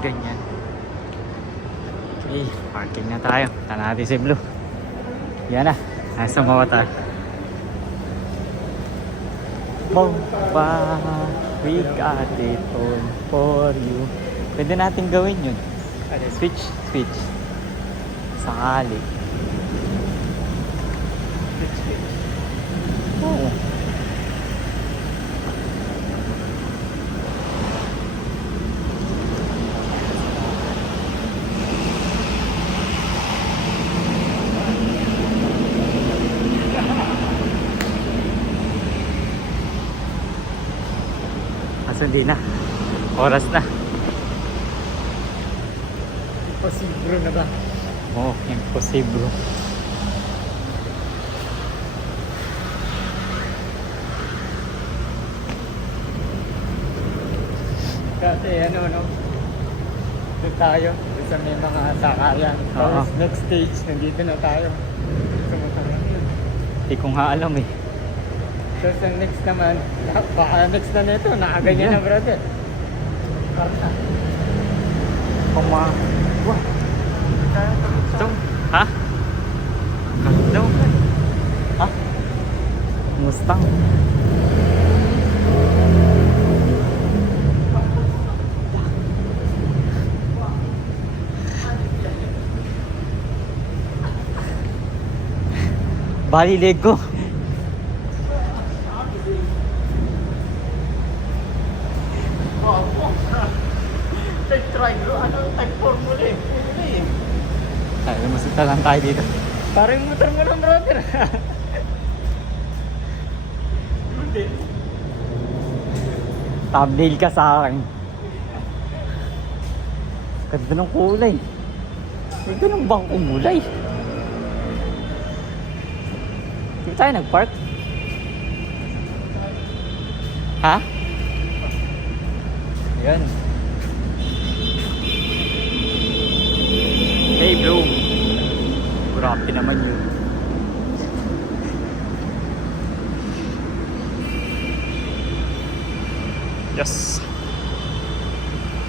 ganyan. Okay, parking na tayo. Punta natin si Blue. Yan na, nasa Mawata. Bomba, we got it all for you. Pwede natin gawin yun. Switch. Sakali. Oo. Hindi na. Oras na. Imposible na ba? Oh, imposible. Kasi ano, no? Doon tayo. Doon sa may mga sakayan. Oo. Tapos next stage, nandito na tayo. Sumunod. Hindi ko nga alam eh. So sa next naman, baka next na nito, nakaganyan na brother. Karta. Wah. Ito. Ha? Ito. Ha? Mustang. Bali leg ko. Try bro, type formula eh. Ay, lumusita lang tayo dito. Parang motor mo lang brother. Thumbnail ka sa akin. Ganda ng kulay. Ganda ng bangkong kulay. Di tayo nag-park? Ha? Yan. Hey Blue. Grabe naman yun. Yes.